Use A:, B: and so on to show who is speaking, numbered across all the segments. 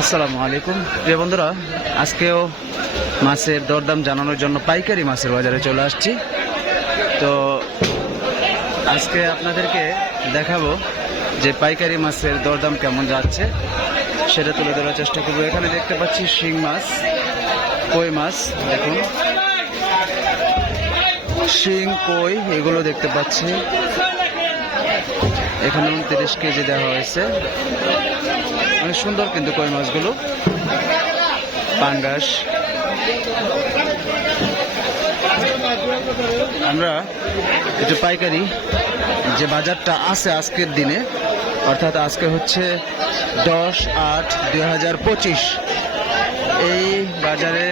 A: আসসালামু আলাইকুম। প্রিয় বন্ধুরা, আজকেও মাছের দরদাম জানানোর জন্য পাইকারি মাছের বাজারে চলে আসছি। তো আজকে আপনাদেরকে দেখাবো যে পাইকারি মাছের দরদাম কেমন যাচ্ছে, সেটা তুলে ধরার চেষ্টা করব। এখানে দেখতে পাচ্ছি শিং মাছ, কই মাছ, দেখুন। শিং, কই, এগুলো দেখতে পাচ্ছি। এখানে উনত্রিশ কেজি দেওয়া হয়েছে। অনেক সুন্দর কিন্তু কই মাছগুলো। পাঙ্গাস। আমরা একটু পাইকারি যে বাজারটা আছে আজকের দিনে অর্থাৎ আজকে হচ্ছে দশ আট দুই হাজার পঁচিশ। এই বাজারে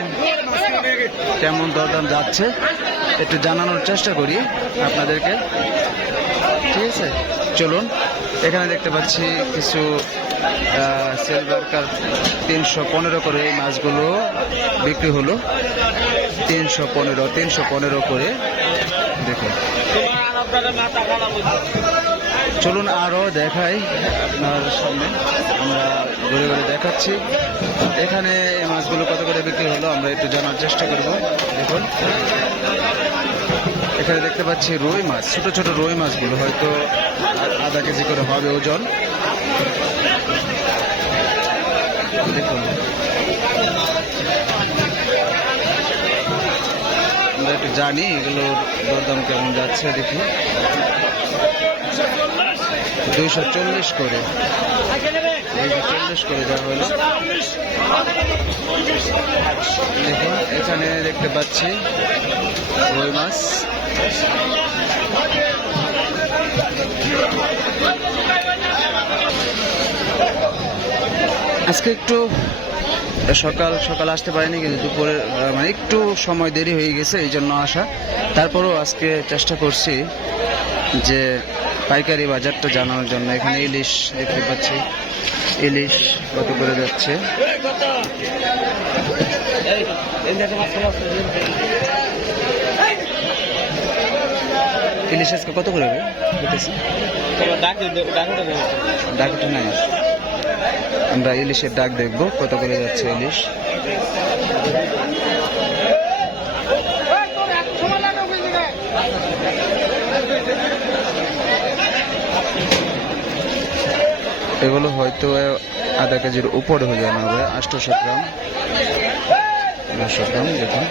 A: কেমন দরদাম যাচ্ছে, একটু জানানোর চেষ্টা করি আপনাদেরকে। ঠিক আছে, চলুন, এখানে দেখতে পাচ্ছি কিছু সিলভার কার তিনশো পনেরো করে এই মাছগুলো বিক্রি হলো। তিনশো পনেরো তিনশো পনেরো করে, দেখুন। চলুন আরও দেখাই আপনার সামনে। আমরা ঘুরে ঘুরে দেখাচ্ছি। এখানে এই মাছগুলো কত করে বিক্রি হলো আমরা একটু জানার চেষ্টা করব। দেখুন। এখানে দেখতে পাচ্ছি রুই মাছ, ছোট ছোট রুই মাছগুলো, হয়তো আধা কেজি করে হবে ওজন। দেখুন। আমরা একটু জানি এগুলোর দরদাম কেমন যাচ্ছে, দেখি। দুইশো চল্লিশ করে। দুইশো চল্লিশ করে দেওয়া হলো। দেখুন, এখানে দেখতে পাচ্ছি রুই মাছ। আজকে একটু, সকাল সকাল আসতে পারিনি, কিন্তু দুপুরে মানে একটু সময় দেরি হয়ে গেছে, এই জন্য আসা। তারপরেও আজকে চেষ্টা করছি যে পাইকারি বাজারটা জানানোর জন্য এখানে ইলিশ দেখতে পাচ্ছি। ইলিশ কত করে যাচ্ছে? ইলিশ আজকে কত করে ডাকটা নাই। আমরা ইলিশের ডাক দেখব, কত করে যাচ্ছে ইলিশ? এগুলো হয়তো আধা কেজির উপরে হয়ে যাবে হবে। আটশোশো গ্রাম। গ্রাম দেখুন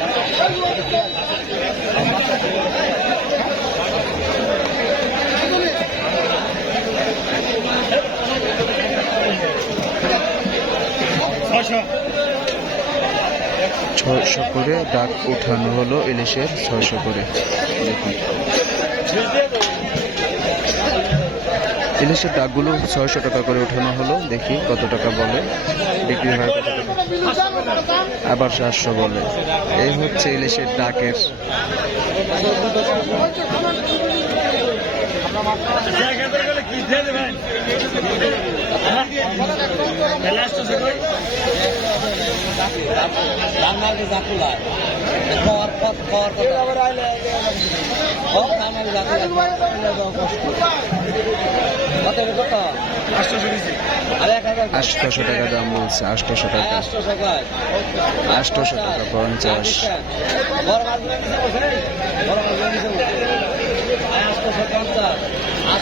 A: ছয়শো করে ডাক উঠানো হলো ইলিশের, ছয়শো করে। দেখুন। ইলিশের দাগগুলো ছয়শো টাকা করে ওঠানো হলো। দেখি কত টাকা বলে। বিক্রি হয় আবার সাতশো বলে। এই হচ্ছে ইলিশের ডাকের আষ্টশো টাকা দাম বলছে আষ্টশো টাকা। আষ্টশো টাকা পঞ্চাশ।
B: বড়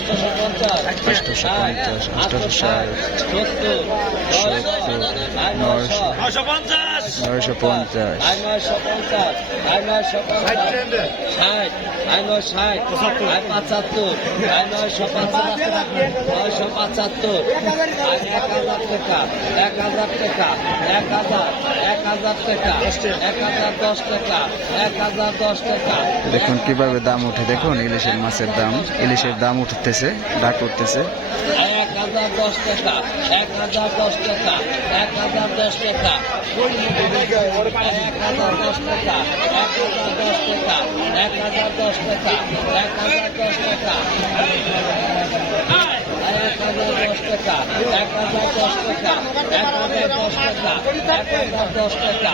B: বসে পঞ্চাশ আটশোশো
A: ষাট
B: সত্তর
A: নয়শো নয়শো পঞ্চাশ
B: পঁচাত্তর, নয়শো পঁচাত্তর এক হাজার টাকা এক হাজার টাকা এক হাজার এক হাজার টাকা, এক হাজার দশ টাকা, এক হাজার দশ টাকা
A: দেখুন কীভাবে দাম উঠে দেখুন ইলিশের মাছের দাম, ইলিশের দাম উঠতেছে ডাক উঠতেছে
B: এক হাজার দশ টাকা এক হাজার দশ টাকা এক হাজার দশ টাকা এক হাজার দশ টাকা এক দশ টাকা এক হাজার দশ টাকা এক হাজার দশ টাকা এক হাজার দশ টাকা এক হাজার দশ টাকা এক হাজার দশ টাকা এক হাজার দশ টাকা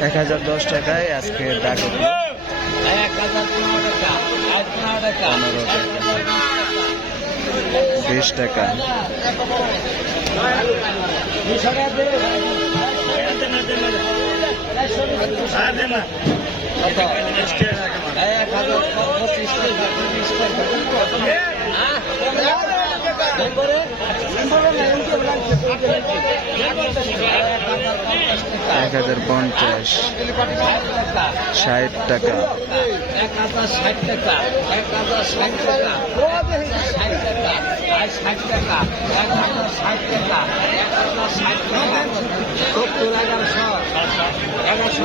A: এক হাজার দশ টাকায় আজকে ডাক
B: পনেরো টাকা। পঁচিশ টাকা। এক হাজার পঞ্চাশ ষাট টাকা এক হাজার ষাট টাকা এক হাজার ষাট টাকা ষাট টাকা ষাট টাকা এক হাজার ষাট টাকা এক হাজার ষাট টাকা সত্তর এগারোশো এগারোশো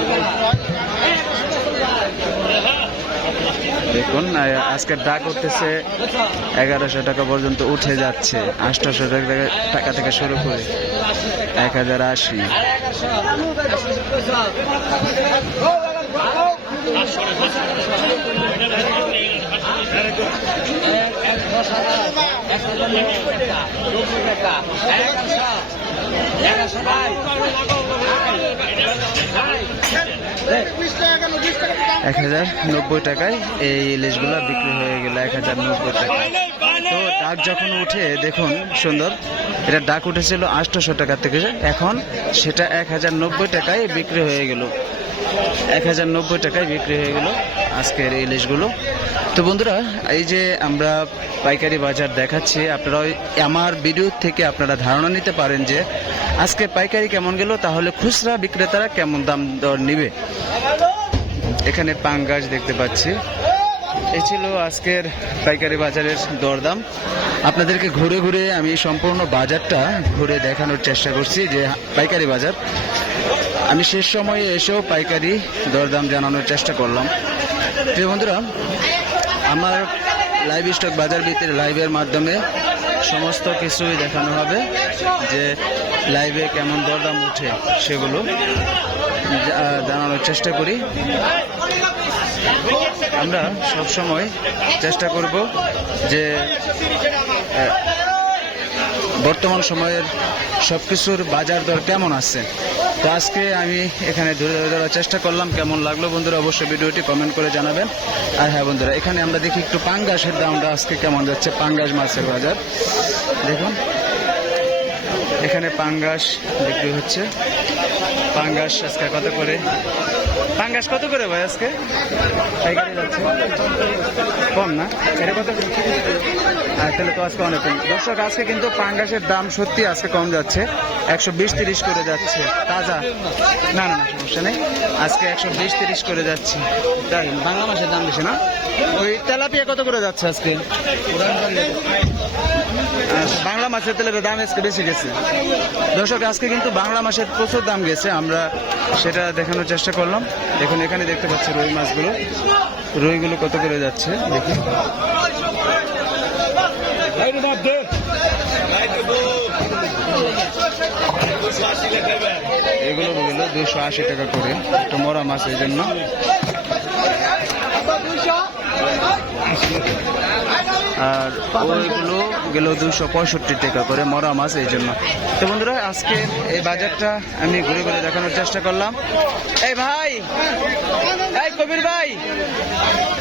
A: দেখুন আহ, আজকের ডাক উঠতেছে এগারোশো টাকা পর্যন্ত উঠে যাচ্ছে আটশোশো টাকা থেকে শুরু করে এক হাজার আশি
B: এক এক দশ হাজার এক হাজার নব্বই টাকা নব্বই টাকা এগারোশো এগারোশো ভাই
A: এক হাজার নব্বই টাকায় এই ইলিশগুলো বিক্রি হয়ে গেল এক হাজার নব্বই টাকায় তো ডাক যখন উঠে, দেখুন সুন্দর, এটা ডাক উঠেছিল আটশোশো টাকা থেকে। এখন সেটা এক হাজার নব্বই টাকায় বিক্রি হয়ে গেল। এক হাজার নব্বই টাকায় বিক্রি হয়ে গেল আজকের ইলিশগুলো তো বন্ধুরা, এই যে আমরা পাইকারি বাজার দেখাচ্ছি, আপনারা আমার ভিডিও থেকে আপনারা ধারণা নিতে পারেন যে আজকে পাইকারি কেমন গেল, তাহলে খুচরা বিক্রেতারা কেমন দাম দর নিবে? এখানে পাঙ্গাস দেখতে পাচ্ছি। এ ছিল আজকের পাইকারি বাজারের দরদাম। আপনাদেরকে ঘুরে ঘুরে আমি সম্পূর্ণ বাজারটা ঘুরে দেখানোর চেষ্টা করছি, যে পাইকারি বাজার। আমি শেষ সময়ে এসেও পাইকারি দরদাম জানানোর চেষ্টা করলাম। প্রিয় বন্ধুরা, আমার লাইভ স্টক বাজার ভিত্তির লাইভের মাধ্যমে সমস্ত কিছুই দেখানো হবে, যে লাইভে কেমন দরদাম উঠে সেগুলো জানানোর চেষ্টা করি। আমরা সব সময় চেষ্টা করব যে বর্তমান সময়ের সব কিছুর বাজার দর কেমন আছে। তো আজকে আমি এখানে ধরে ধরার চেষ্টা করলাম, কেমন লাগল বন্ধুরা অবশ্যই ভিডিওটি কমেন্ট করে জানাবেন। আর হ্যাঁ বন্ধুরা, এখানে আমরা দেখি একটু পাঙ্গাসের দামটা আজকে কেমন যাচ্ছে, পাঙ্গাস মাছের বাজার। দেখুন, এখানে পাঙ্গাস বিক্রি হচ্ছে। পাঙ্গাস আজকে কত করে? পাঙ্গাস কত করে ভাই আজকে? কম না? এটা কত? তাহলে তো আজকে অনেক কম। দর্শক, আজকে কিন্তু পাঙ্গাসের দাম সত্যি আজকে কম যাচ্ছে। একশো বিশ তিরিশ করে যাচ্ছে। তাজা? না না না, সমস্যা নেই। আজকে একশো বিশ তিরিশ করে যাচ্ছে। তাই বাংলা মাসের দাম বেশি না? ওই তেলাপিয়া কত করে যাচ্ছে আজকে? বাংলা মাছের তেলের দাম আজকে বেশি গেছে। দর্শক, আজকে কিন্তু বাংলা মাছের প্রচুর দাম গেছে, আমরা সেটা দেখানোর চেষ্টা করলাম। দেখুন, এখানে দেখতে পাচ্ছি রুই মাছগুলো। রুইগুলো কত করে যাচ্ছে, দেখি। এগুলো গেল দুশো আশি টাকা করে, একটা মরা মাছ এই জন্য। আর ওইগুলো গেল দুশো পঁয়ষট্টি টাকা করে মরা মাছ এই জন্য। তো বন্ধুরা, আজকে এই বাজারটা আমি ঘুরে ঘুরে দেখানোর চেষ্টা করলাম। এই ভাই! এই কবির ভাই!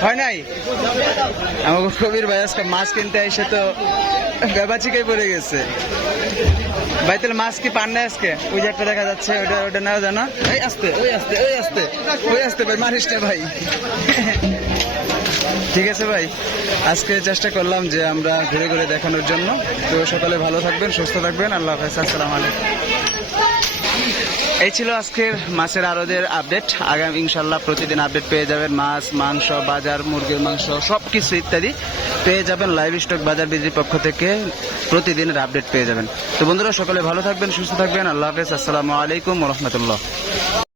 A: হয় নাই? আমাকে কবির ভাই আজকে মাছ কিনতে এসে তো বেবাচিকাই পড়ে গেছে। ভাই, তাহলে মাছ কি পান না আজকে? ওই যে একটা দেখা যাচ্ছে ওটা ওটা নেওয়া যায় না? এই আসতে, ওই আসতে ওই আসতে ওই আসতে ভাই, মারিস ভাই। ঠিক আছে ভাই। আজকে চেষ্টা করলাম যে আমরা ঘুরে ঘুরে দেখানোর জন্য। তো সকালে ভালো থাকবেন, সুস্থ থাকবেন। আল্লাহ হাফেজ, আসসালামু আলাইকুম। এই ছিল আজকের মাছের আড়দের আপডেট। আগামী ইনশাল্লাহ প্রতিদিন আপডেট পেয়ে যাবেন। মাছ, মাংস, বাজার, মুরগির মাংস সব কিছু ইত্যাদি পেয়ে যাবেন। লাইভ স্টক বাজার বিজির পক্ষ থেকে প্রতিদিনের আপডেট পেয়ে যাবেন। তো বন্ধুরা, সকলে ভালো থাকবেন, সুস্থ থাকবেন। আল্লাহ হাফেজ, আসসালামু আলাইকুম রহমতুল্লাহ।